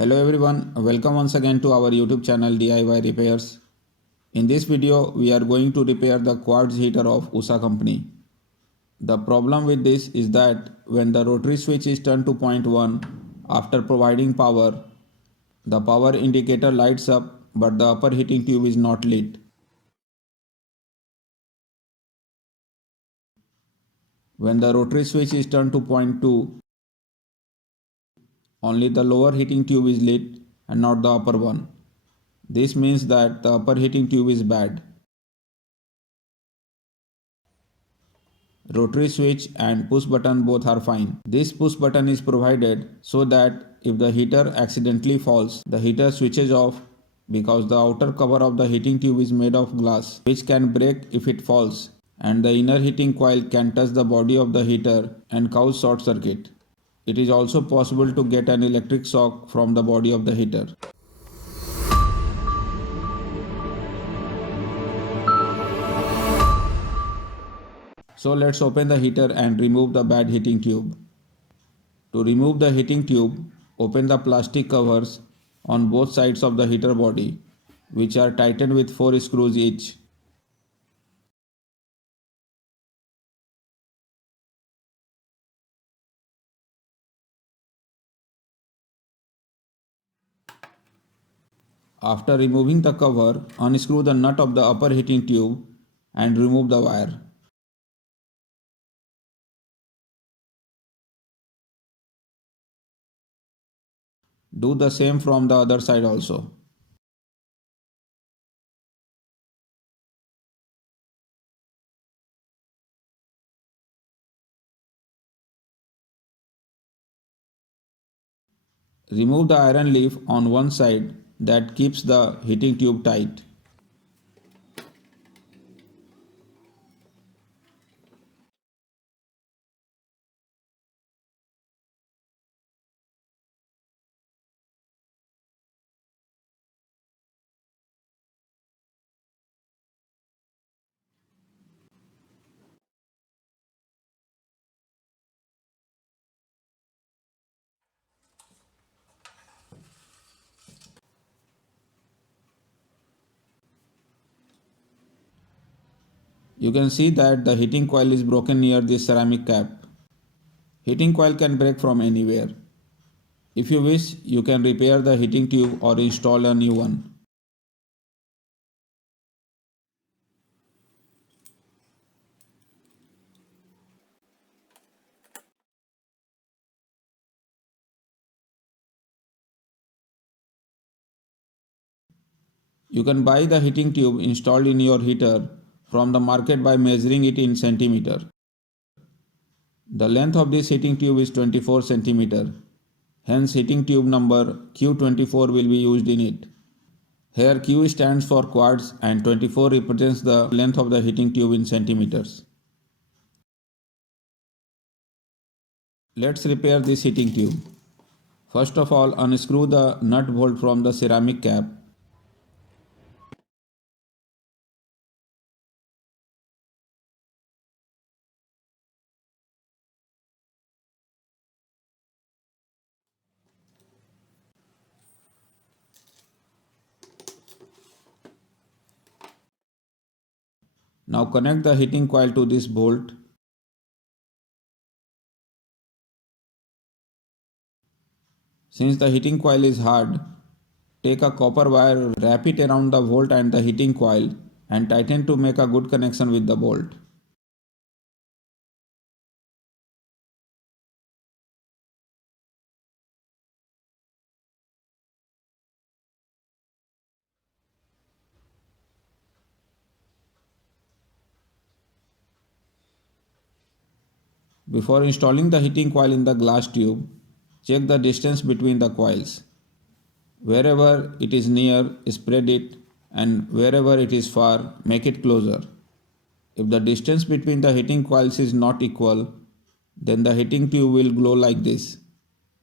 Hello everyone, welcome once again to our YouTube channel DIY Repairs. In this video, we are going to repair the quartz heater of Usha company. The problem with this is that when the rotary switch is turned to point 1 after providing power, the power indicator lights up but the upper heating tube is not lit. When the rotary switch is turned to point 2, only the lower heating tube is lit and not the upper one. This means that the upper heating tube is bad. Rotary switch and push button both are fine. This push button is provided so that if the heater accidentally falls, the heater switches off because the outer cover of the heating tube is made of glass which can break if it falls, and the inner heating coil can touch the body of the heater and cause short circuit. It is also possible to get an electric shock from the body of the heater. So let's open the heater and remove the bad heating tube. To remove the heating tube, open the plastic covers on both sides of the heater body, which are tightened with 4 screws each. After removing the cover, unscrew the nut of the upper heating tube and remove the wire. Do the same from the other side also. Remove the iron leaf on one side that keeps the heating tube tight. You can see that the heating coil is broken near this ceramic cap. Heating coil can break from anywhere. If you wish, you can repair the heating tube or install a new one. You can buy the heating tube installed in your heater from the market by measuring it in centimeter. The length of this heating tube is 24 centimeter. Hence heating tube number Q24 will be used in it. Here Q stands for quartz and 24 represents the length of the heating tube in centimeters. Let's repair this heating tube. First of all, unscrew the nut bolt from the ceramic cap. Now connect the heating coil to this bolt. Since the heating coil is hard, take a copper wire, wrap it around the bolt and the heating coil and tighten to make a good connection with the bolt. Before installing the heating coil in the glass tube, check the distance between the coils. Wherever it is near, spread it, and wherever it is far, make it closer. If the distance between the heating coils is not equal, then the heating tube will glow like this.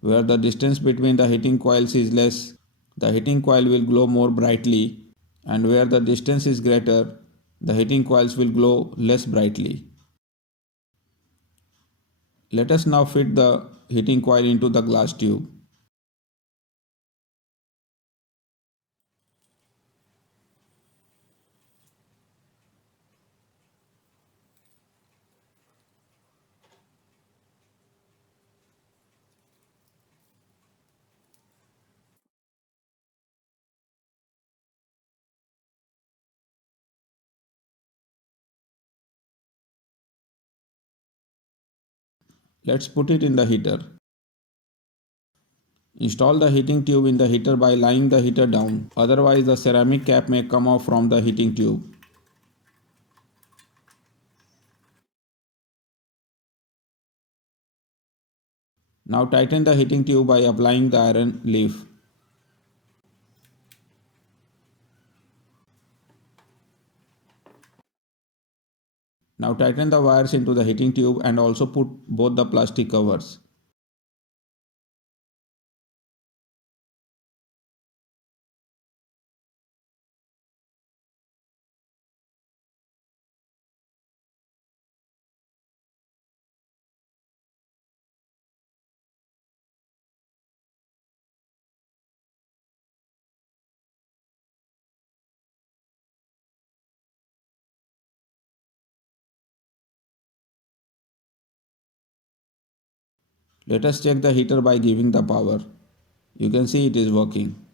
Where the distance between the heating coils is less, the heating coil will glow more brightly, and where the distance is greater, the heating coils will glow less brightly. Let us now fit the heating coil into the glass tube. Let's put it in the heater. Install the heating tube in the heater by lying the heater down, otherwise the ceramic cap may come off from the heating tube. Now tighten the heating tube by applying the iron leaf. Now tighten the wires into the heating tube and also put both the plastic covers. Let us check the heater by giving the power. You can see it is working.